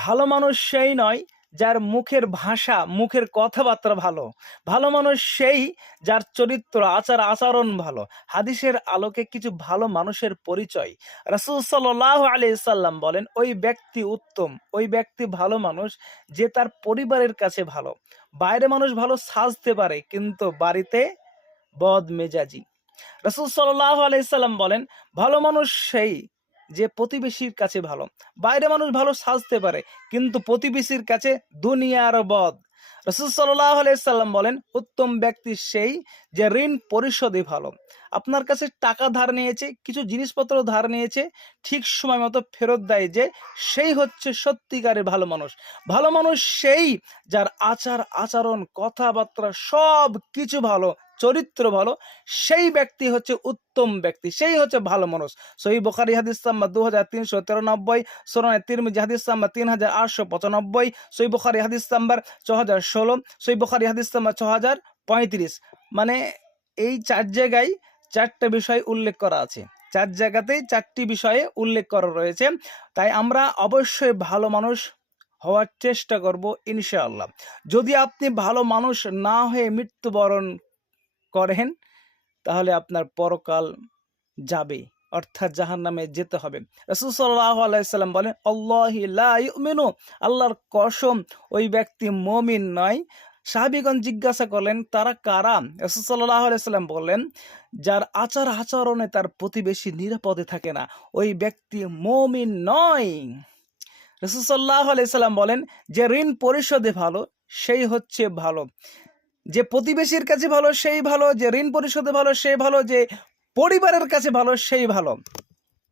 ভালো মানুষ সেই নয় যার মুখের ভাষা, মুখের কথাবার্তা ভালো। ভালো মানুষ সেই যার চরিত্র, আচার আচরণ ভালো। হাদিসের আলোকে কিছু ভালো মানুষের পরিচয়। রাসূল সাল্লাল্লাহু আলাইহি সাল্লাম বলেন, ওই ব্যক্তি উত্তম, ওই ব্যক্তি ভালো মানুষ যে তার পরিবারের কাছে ভালো। বাইরে মানুষ ভালো সাজতে পারে কিন্তু বাড়িতে বদমেজাজি। রাসূল সাল্লাল্লাহু আলাইহি সাল্লাম বলেন, ভালো মানুষ সেই যে প্রতিবেশীর কাছে ভালো। বাইরে মানুষ ভালো সাজতে পারে কিন্তু প্রতিবেশীর কাছে দুনিয়ার বদ। রাসূল সাল্লাল্লাহু আলাইহি সাল্লাম বলেন, উত্তম ব্যক্তি সেই যে ঋণ পরিশোধে ভালো। আপনার কাছে টাকা ধার নিয়েছে, কিছু জিনিসপত্র ধার নিয়েছে, ঠিক সময় মতো ফেরত দেয় যে, সেই হচ্ছে সত্যিকারের ভালো মানুষ। ভালো মানুষ সেই যার আচার আচরণ, কথাবার্তা সব কিছু ভালো, চরিত্র ভালো, সেই ব্যক্তি হচ্ছে উত্তম ব্যক্তি, সেই হচ্ছে ভালো মানুষ। সহিহ বুখারী হাদিস নাম্বার 2393, সুনানে তিরমিজি হাদিস নাম্বার 3895, সহিহ বুখারী হাদিস নাম্বার 6016, সহিহ বুখারী হাদিস নাম্বার 6035। মানে এই 4 জায়গায় 4টা বিষয় উল্লেখ করা আছে। 4 জায়গাতেই 4টি বিষয়ে উল্লেখ করা রয়েছে। তাই আমরা অবশ্যই ভালো মানুষ হওয়ার চেষ্টা করব ইনশাআল্লাহ। যদি আপনি ভালো মানুষ না হয়ে মৃত্যুবরণ করেন তাহলে আপনার পরকাল যাবে, অর্থাৎ জাহান্নামে যেতে হবে। রাসূল সাল্লাল্লাহু আলাইহি সাল্লাম বলেন, আল্লাহি লা ইউমিনু, আল্লাহর কসম ওই ব্যক্তি মুমিন নয়। সাহাবীগণ জিজ্ঞাসা করলেন, তারা কারা? রাসূল সাল্লাল্লাহু আলাইহি সাল্লাম বললেন, যার আচার আচরণে তার প্রতিবেশী নিরাপদে থাকে না, ওই ব্যক্তি মুমিন নয়। রাসূল সাল্লাল্লাহু আলাইহি সাল্লাম বলেন, যে ঋণ পরিশোধে ভালো সেই হচ্ছে ভালো। যে প্রতিবেশীর কাছে ভালো সেই ভালো, যে ঋণ পরিশোধে ভালো সেই ভালো, যে পরিবারের কাছে ভালো সেই ভালো।